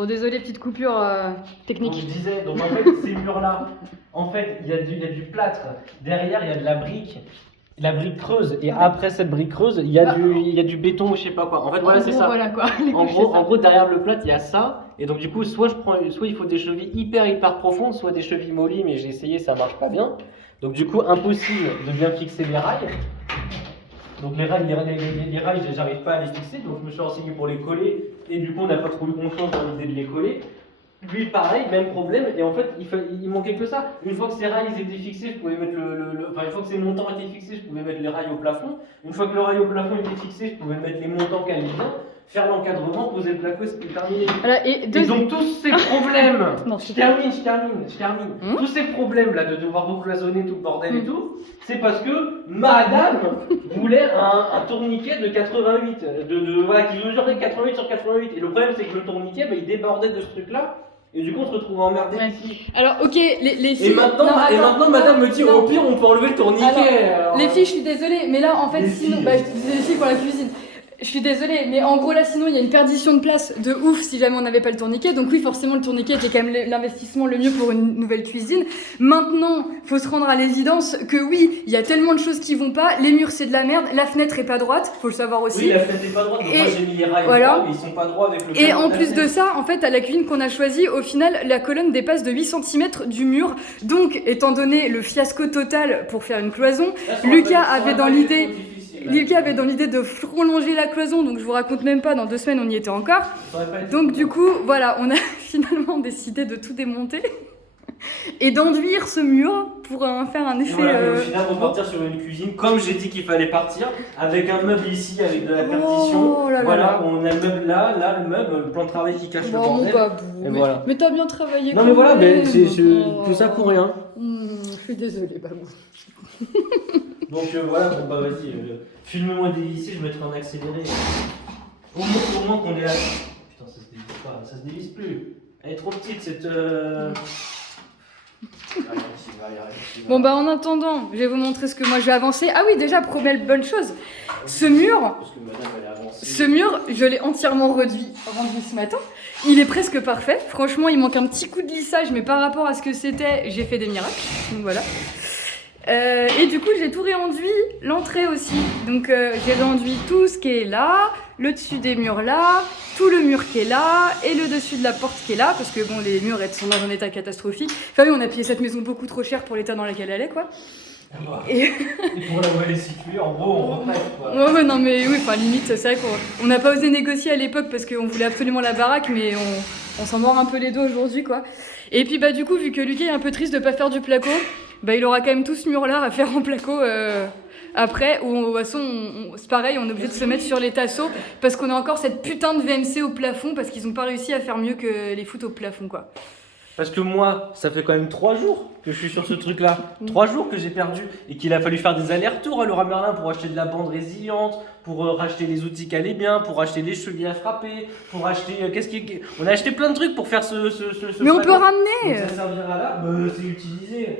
Bon, désolé, petite coupure technique. Donc je disais, donc en fait, ces murs-là, en fait, il y a du plâtre. Derrière, il y a de la brique creuse. Et après cette brique creuse, il y a du béton ou je sais pas quoi. En fait, voilà, c'est ça. Voilà quoi. En gros, derrière le plâtre, il y a ça. Et donc, du coup, soit il faut des chevilles hyper profondes, soit des chevilles mollies, mais j'ai essayé, ça marche pas bien. Donc, du coup, impossible de bien fixer les rails. Donc, les rails, j'arrive pas à les fixer. Donc, je me suis renseigné pour les coller. Et du coup, on n'a pas trop eu confiance dans l'idée de les coller. Lui, pareil, même problème. Et en fait, il manquait que ça. Une fois que ces rails étaient fixés, je pouvais mettre enfin, une fois que ces montants étaient fixés, je pouvais mettre les rails au plafond. Une fois que le rail au plafond était fixé, je pouvais mettre les montants calibrés, faire l'encadrement, poser le placo, c'était terminé. Voilà, et donc, tous ces problèmes, non, je termine. Tous ces problèmes-là de devoir recloisonner tout le bordel et tout, c'est parce que madame voulait un tourniquet de 88, voilà, qui mesurait 88 sur 88. Et le problème, c'est que le tourniquet, il débordait de ce truc-là. Et du coup, on se retrouve emmerdé ici. Alors, ok, les filles. Et maintenant, madame me dit, au pire, on peut enlever le tourniquet. Alors, les filles, je suis désolée, mais là, en fait, sinon. Je te disais les filles pour la cuisine. Je suis désolée, mais en gros là sinon il y a une perdition de place de ouf si jamais on n'avait pas le tourniquet. Donc oui, forcément le tourniquet était quand même l'investissement le mieux pour une nouvelle cuisine. Maintenant, faut se rendre à l'évidence que oui, il y a tellement de choses qui vont pas. Les murs c'est de la merde, la fenêtre est pas droite, faut le savoir aussi. Oui, la fenêtre est pas droite. Donc moi j'ai mis les rails droits, mais ils sont pas droits avec le. Et en plus de ça, en fait, à la cuisine qu'on a choisie, au final, la colonne dépasse de 8 cm du mur. Donc, étant donné le fiasco total pour faire une cloison, Lucas avait dans l'idée de prolonger la cloison, donc je vous raconte même pas, dans 2 semaines on y était encore. Donc du coup, voilà, on a finalement décidé de tout démonter et d'enduire ce mur pour faire un effet... Voilà, au final, repartir sur une cuisine, comme j'ai dit qu'il fallait partir, avec un meuble ici, avec de la perdition. Voilà, on a le meuble là, le meuble, le plan de travail qui cache le bordel. Voilà. Mais t'as bien travaillé. Non mais voilà, mais tout ça pour rien. Je suis désolée, Babou. Donc voilà, bon bah vas-y, filme-moi des lycées, je mettrai un accéléré. Au moins qu'on est là. Putain, ça se dévisse pas, ça se dévisse plus. Elle est trop petite cette. Bon bah en attendant, je vais vous montrer ce que moi j'ai avancé. Ah oui, déjà, première bonne chose. Ce mur, je l'ai entièrement rendu ce matin. Il est presque parfait. Franchement, il manque un petit coup de lissage, mais par rapport à ce que c'était, j'ai fait des miracles. Donc voilà. Et du coup j'ai tout réenduit, l'entrée aussi, donc j'ai réenduit tout ce qui est là, le dessus des murs là, tout le mur qui est là, et le dessus de la porte qui est là, parce que bon les murs sont dans un état catastrophique. Enfin oui, on a payé cette maison beaucoup trop cher pour l'état dans lequel elle est quoi. Et pour là où elle est située, en gros on reprête quoi. Ouais non mais oui, enfin limite c'est vrai qu'on n'a pas osé négocier à l'époque parce qu'on voulait absolument la baraque, mais on s'en mord un peu les doigts aujourd'hui quoi. Et puis bah du coup vu que Lucas est un peu triste de pas faire du placo, bah il aura quand même tout ce mur là à faire en placo après, ou de toute façon c'est pareil, on est obligé de se mettre sur les tasseaux parce qu'on a encore cette putain de VMC au plafond parce qu'ils ont pas réussi à faire mieux que les foot au plafond quoi. Parce que moi, ça fait quand même 3 jours que je suis sur ce truc-là. 3 jours que j'ai perdu et qu'il a fallu faire des allers-retours à Leroy Merlin pour acheter de la bande résiliente, pour racheter les outils qui allaient bien, pour acheter des chevilles à frapper, pour acheter... On a acheté plein de trucs pour faire ce mais on peut ramener. Donc ça servira là, c'est utilisé.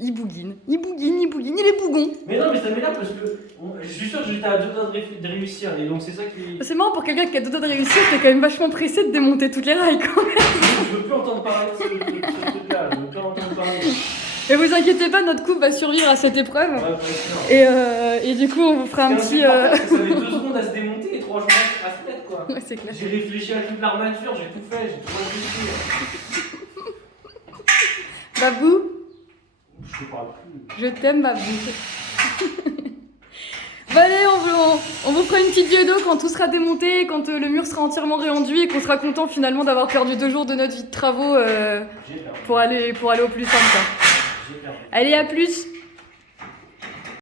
Il bouguine, il est bougon. Mais non, mais ça m'énerve parce que je suis sûr que j'étais à 2 doigts de réussir et donc c'est ça qui... C'est marrant pour quelqu'un qui a 2 doigts de réussir, t'es quand même vachement pressé de démonter toutes les rails quand même. Je veux plus entendre parler de ce truc-là, je veux plus entendre parler. Et vous inquiétez pas, notre couple va survivre à cette épreuve. Et du coup, on vous fera un petit... Ça fait 2 secondes à se démonter et 3 jours à se mettre quoi. Ouais, c'est clair. J'ai réfléchi à toute l'armature, j'ai tout fait, j'ai tout réfléchi. Babou, Je te parle plus. je t'aime Babou. Bah allez, on vous fera une petite vidéo quand tout sera démonté, quand le mur sera entièrement réenduit et qu'on sera content finalement d'avoir perdu 2 jours de notre vie de travaux pour aller au plus simple. Allez, à plus.